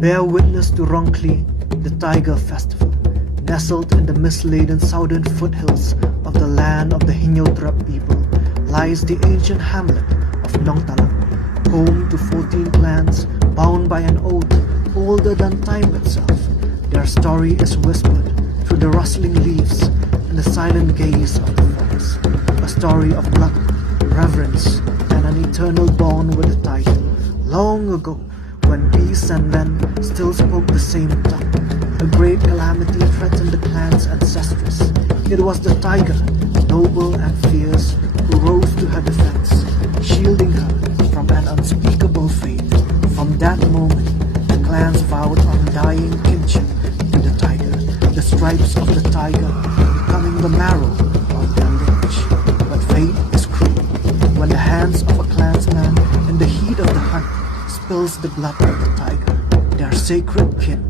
Bear witness to Rongkhli, the Tiger Festival. Nestled in the mist-laden southern foothills of the land of the Hynniewtrep people lies the ancient hamlet of Rongkhli, home to 14 clans bound by an oath older than time itself. Their story is whispered through the rustling leaves and the silent gaze of the forest. A story of blood, reverence, and an eternal bond with the tiger. Long ago, when beasts and men still spoke the same tongue, a great calamity threatened the clan's ancestors. It was the tiger, noble and fierce, who rose to her defense, shielding her from an unspeakable fate. From that moment, the clans vowed undying kinship to the tiger, the stripes of the tiger becoming the marrow of their lineage. But fate is cruel. When the hands of a clansman in the heat of the hunt spills the blood of the tiger, their sacred kin,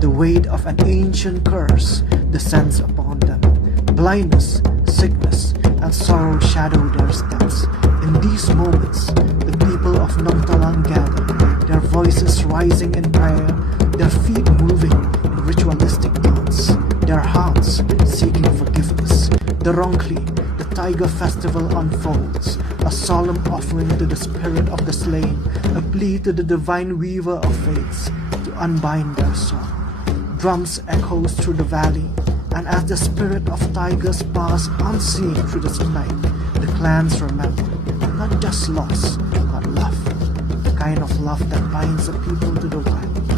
the weight of an ancient curse descends upon them. Blindness, sickness, and sorrow shadow their steps. In these moments, the people of Rongkhli gather, their voices rising in prayer, their feet moving in ritualistic dance, their hearts seeking forgiveness. The Rongkhli, the Tiger Festival unfolds, a solemn offering to the spirit of the slain, a plea to the divine weaver of fates to unbind their soul. Drums echoes through the valley, and as the spirit of tigers pass unseen through the night, the clans remember not just loss, but love, the kind of love that binds the people to the wild.